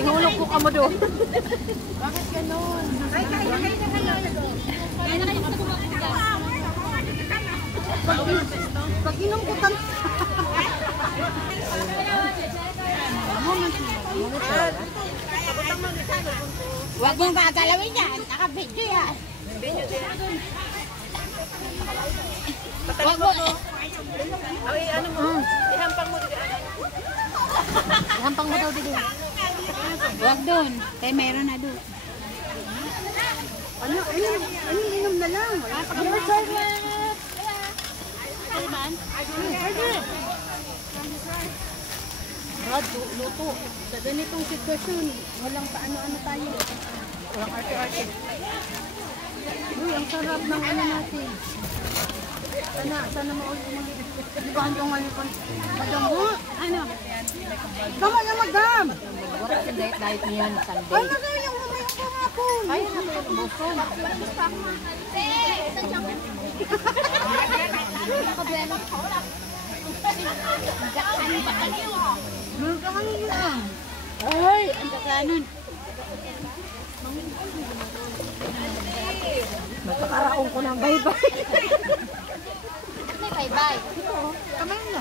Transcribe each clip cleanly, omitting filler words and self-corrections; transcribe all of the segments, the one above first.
Tinulog ko ka mo doon. Bakit ganon? Ay, kaya na kayo. Kaya na kayo sa pumakugas. Pag inom ko kami. Huwag mong gagalawin yan. Naka-video yan. Huwag mo. Ay, ano mo? Ihampang mo dito. Hampang mo daw dito. Huwag doon. Kaya meron na doon. Ano? Inom na lang. Brad, luto. Sa ganitong sitwasyon, walang paano-ano tayo. Walang arte-arte. Uy, ang sarap ng ano natin. Sana maulit mo. Di ba hantong ngayon ko? Madam mo? Ano? Tama na, madam! Wala sa diet niya na Ay, Sunday. nagay yung humayang ko nga po. Ay, ano yung buson? Ay, ang kakanon. Magkakaraong ko ng bye-bye. May bye-bye. Kamay na.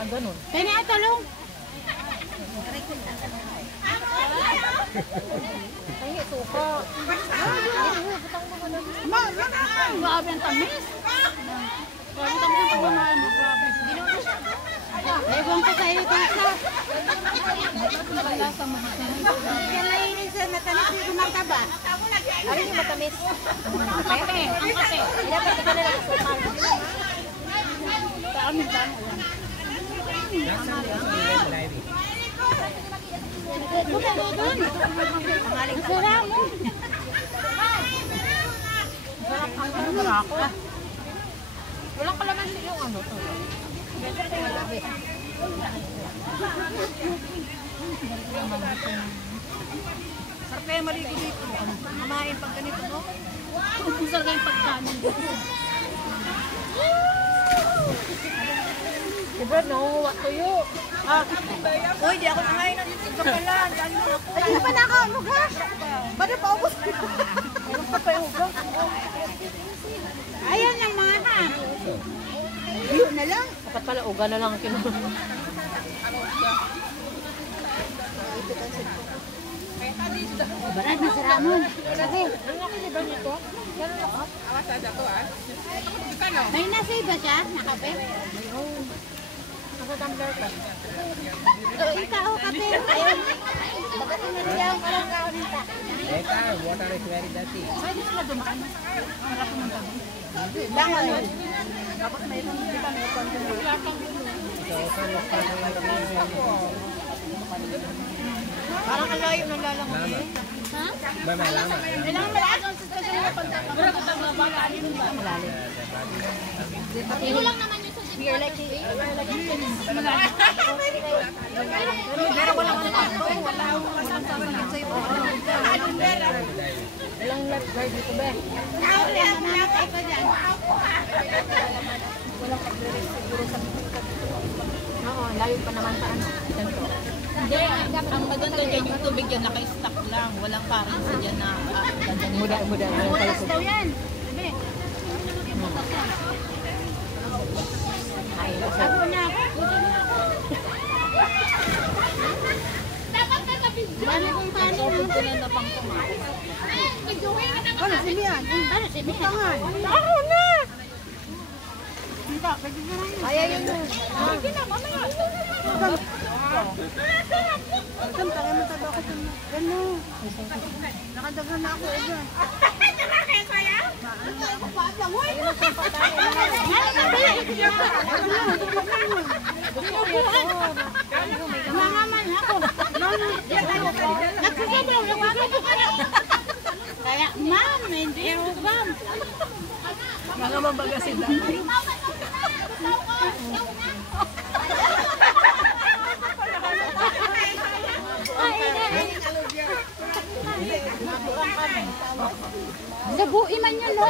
Ah, ganun. Kaya na talong. Ay, suka. Grabe ang tamis. Grabe ang tamis ang pagmamahal mo. Grabe. Ewan ko sa'yo, Tasa. Yan lang yun sa natamis dito mataba. Ay, yung matamis. Kape. Ang kape. Dapat ka na lang suka. Dami lang. Sarap mo. Sarap ang ano ako. Walang kalamansi yung ano to. Sarap kaya maligo dito. Kumain pag ganito, no? Ubusal kayong pagkanin. Diba, nangunguha tuyo. Ah, uy, di ako nangain ng ito pala. Dali mo ako. Ay, hindi pa nakaulog ha? Ba't paubos? Meron pa pa yung ugang. Ayan ang mga ha. Yun na lang. Dapat pala uga na lang kinuha. Barat na sa Ramon. Sabi. Ano ako ba nito? Ganun ako. May nasi ba siya? Nakape? Nasa tumbler ka. Ikaw, kape. Ayun. Bakit na niya ang parang kaunita? Later, water is very dirty. Pwede sila dumaan. Harap mo ng gabi. Bangon yun. Dapat may itong di ba may content. Wala kang So also looks like parang kalayo ng lalangoy. Ha? Ba may lama. Kailangan malakas ang sitwasyon na pagtapos. Pero kapag mabakain mo ba? Malalim. Ito lang naman yung sa We are like pero walang ano. Wala akong kasama sa iyo. Walang lifeguard dito ba? Nanakay ka dyan. Walang pag-release siguro sa oo, layo pa naman sa ano. Ganito. Hindi, ang maganda dyan yung tubig yan, naka-stack lang. Walang parang sa dyan na ganyan. Muda. Oras daw yan. Sabi. Ay, kasi. Ako na ako. Dapat ka kapit. Bani kong kanin. Sobrang ko na pang kumain. Ano si Mian? Ano si Mian? Ako na! Hindi, pwede na lang. Ay, ayun mo. Sige na, mamaya. Saan tayo mataba ko sa ano? Nakadagan na ako dyan. Nakakaya ko yan? Ako pa lang. Uy! Nangaman ako. Nagsasabaw. Kaya, ma'am, hindi ubam. Mga mabaga sila. Sabuin man yun, no?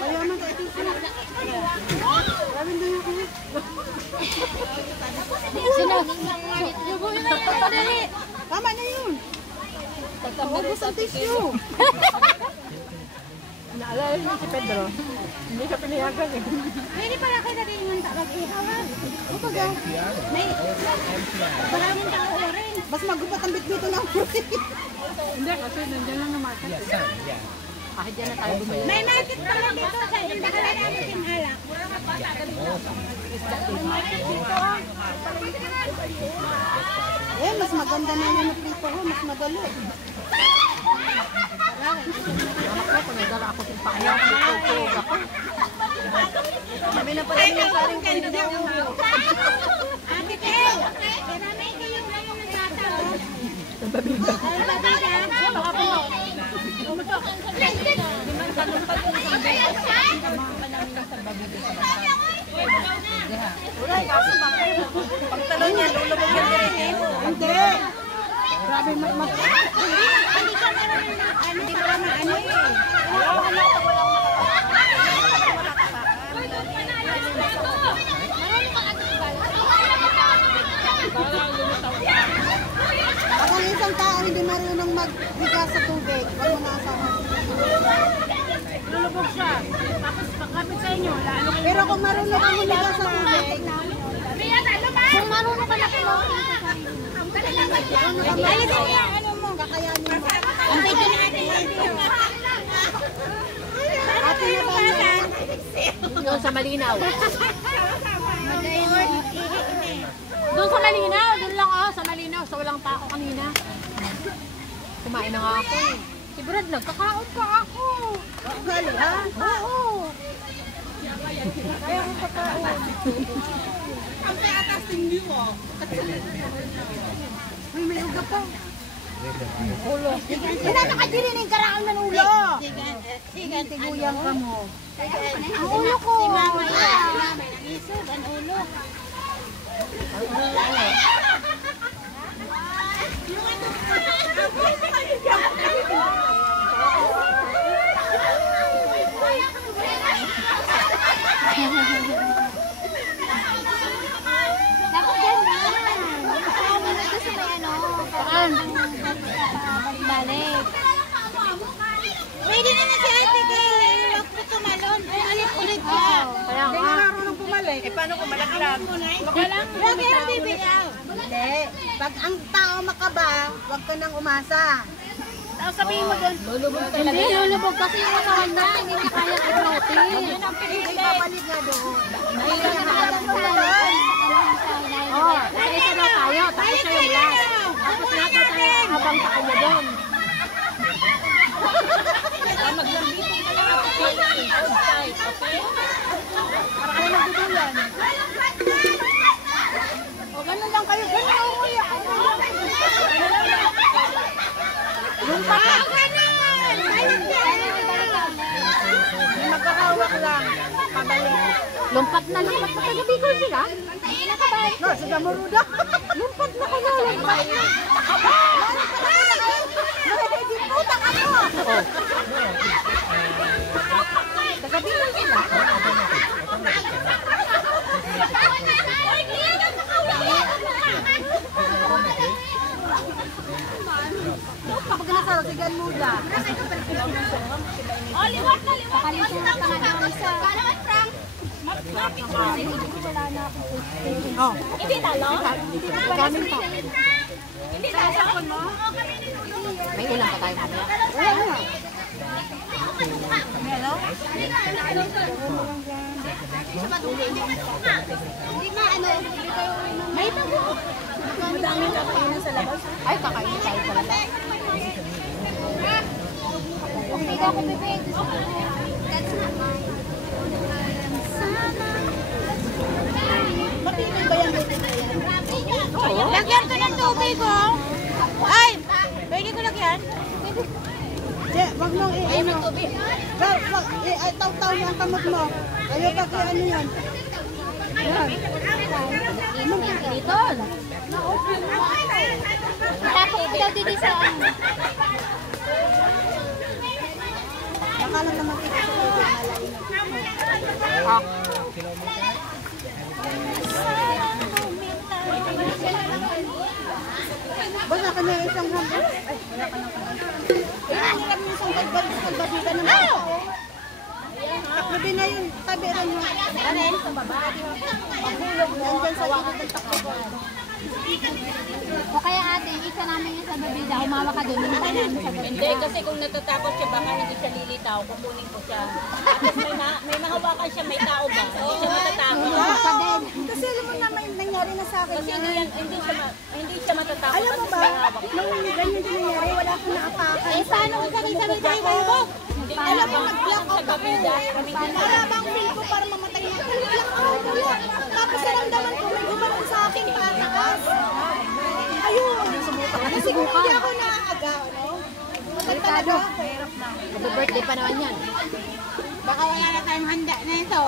Kaya man ito sila. Sabi na ako. Sino? Yubuin na yun. Dali. Tama na yun. Ubus ang tissue. Naalala niyo si Pedro. Hindi siya pinayagan eh. Pwede pala kayo natin yung mag-ihawan. O pag may maraming tao rin. Bas magupat ang bitbito ng fruit. Hindi, kasi nandiyan lang na market. Yeah, sun, yeah. Kahit dyan na tayo bumili. May market pala dito sa hindi ka lang namin yung alak. Eh, mas maganda na yung naprito ko. Mas madali. Anak ko, kung nagdala ako ng paano, tutulog ako. Kami na pala yung paring kanya. Ate Kel, maraming kayo ngayon nagtatawa. Ang babida. Ay, babida. Baka po. Wala, kaso bakit? Pagtalo niya, lulubog yung direte mo. Hindi. Grabe, hindi ka marunong na ano, di ba na ano eh. Pag ang isang tao hindi marunong magbigas sa tubig, wag mo na asahan. Lulubog siya. Tapos pagkapit sa inyo, lalo kayo. Pero kung marunong ka magbigas sa tubig, kung marunong ka na ano mo, kakayanin mo. Ang video natin. Ate na ba? Yun sa Malinaw. Doon sa Malinaw, doon lang ako sa Malinaw, sa walang tao kanina. Kumain na nga ako eh. Si Brad, nagkakaon pa ako. Gali, ha? Oo. Kaya kong kakaon. Uy, may uga pa. Ulo. Hindi nakadiri na yung karaon ng ulo. Sige, tiguyang ka mo. Ang ulo ko. Si mama yan. May nangisog, ang ulo. Dapat yan na. Kasama na ito sa may ano. Saan? Balik. Pwede na na si Ate Gay. Huwag po tumalon. Ulit-ulit ka. Kaya Hindi nga. na marunong bumalik. Eh, paano kung malaklag? Baka lang. Huwag yan bibigaw. Hindi. Pag ang tao makaba, huwag ka nang umasa. Tapos sabihin mo doon, lulubog talaga. Hindi, lulubog kasi yung katawan niya. Hindi niya kaya i-protein. Hindi babalik nga doon. Hindi niya maalam doon. Oo, isa daw tayo, tapos siya yung last. Tapos lahat na tayo habang sa kanya doon. Maglambitin ka lang ako outside, okay? Para kayo magdudulan. O, ganun lang kayo. Ganun lang kayo. Lumpat na. Magkahawak lang. Pabalik. Lumpat na lumpat. Pagkabigol sila. No, si Gamuruda. Lumpat na ka na. Lumpat na. Puta ka mo. Pagkabigol sila. Kapag nasaro si Gamuruda. Oh, liwat na liwat. Pakalimutan ka nga ng isa. Kalaman, Frank. Wala na ako. Oh. Hindi talo? Kanin pa. Hindi talo? May ulam pa tayo mamaya. Wala na. Hello? Hindi na ano. May bago. Madaming kakainin sa labas. Ay, kakainin tayo sa labas. Hindi ka ako bibig. Matibay ba yung bibig na yan? Oo. Lagyan ko ng tubig, oh. Ay, pwede ko lagyan? Di, wag mong Ay, may tubig. taw-taw niya ang kamot mo. Ayaw pag ano yan. Yan. Dito. Tapos daw dito sa ano. Baka lang naman kita sa tubig. Ah. ka na isang hambal. Ay, wala ka ng kamay. Ay, hirap mo isang kalbabida naman. Taklobi na yun. Tabi rin mo. Ano yun? Sa baba. Paghulog mo. Nandyan sa gilid ng taklobi. O kaya ate, isa namin yung sa babida, umawa ka doon, hindi namin sa babida. Hindi, kasi kung natatakot siya, baka hindi siya lilitaw, kukunin ko siya. Tapos may mahawakan siya, may tao ba? Hindi siya matatakot. Ka din. Kasi alam mo na may nangyari na sa akin Kasi yan. hindi siya matatakot. Alam mo kasi ba, may hawak. nung ganyan din nangyari, wala akong naapakan. Eh, paano kung sabay-sabay tayo kayo ba? Alam mo, nag-block Sa out ako. babida, kami Para bang feel ko para mamatay na. Nag-block out wala. Tapos naramdaman ko, may gumanon sa akin pataas. Ayun. Kasi kung hindi ako naaaga, no? Delikado. Mag-birthday pa naman yan. Baka wala na tayong handa na ito.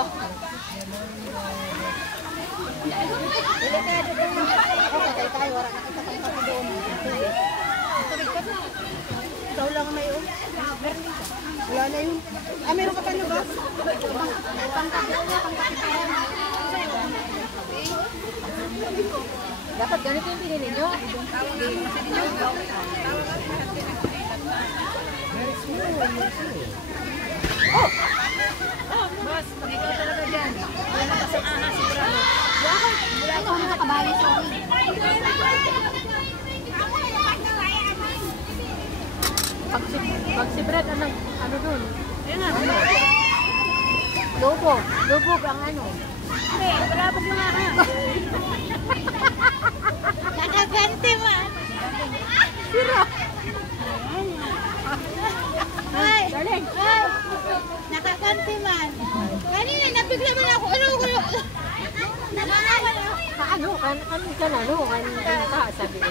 Delikado ko yun. Okay, tayo. Wala nakita tayo pa doon. Ikaw lang may wala na yun. Ah, meron ka pa na ba? Dapat ganito yung pinili nyo. Bakit? Wala na kabali sa akin. Pag si Brad, ano dun? Yan nga. Lubog. Lubog ang ano. Hindi, malabog na nga ka. Nakaganti man. Sira. Ay, galing. Ay, nakaganti man. Kanina, nabigla man ako. Ano? Ano? Ano ka na? Ano ka? Sabi ko.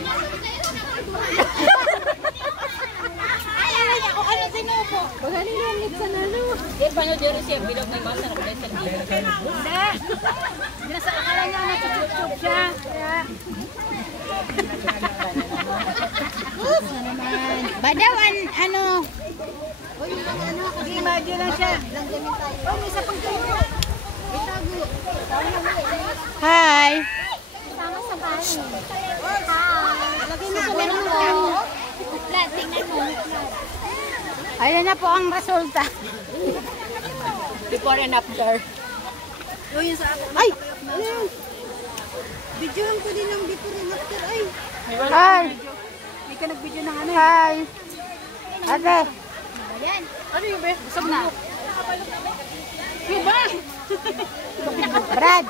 Ay, alam niya kung ano sinubo. Magaling yung lips na ano. Eh, paano dito siya? Bilog na masarap din sa dito. Hindi. Nasa akala niya nasa-YouTube siya. Kaya... Badawan, ano? Imagine lang siya. Oh, may isa pang kayo. Hi. Tama sa bahay. Hi. Lagay mo sa meron mo. Flat, tingnan mo. Ayan na po ang resulta. Before and after. Ay! Ano yun? Videohan ko din ng before and after. Ay! Hi! Hindi ka nag-video ng ano? Hi! Ate! Ayan. Ano yung be? Busog na. Diba? Brad!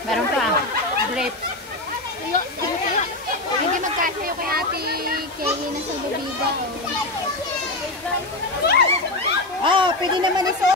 Meron pa. Grapes. Hindi magkasya kay Ate Kay na sa babida. Oh, pwede naman iso.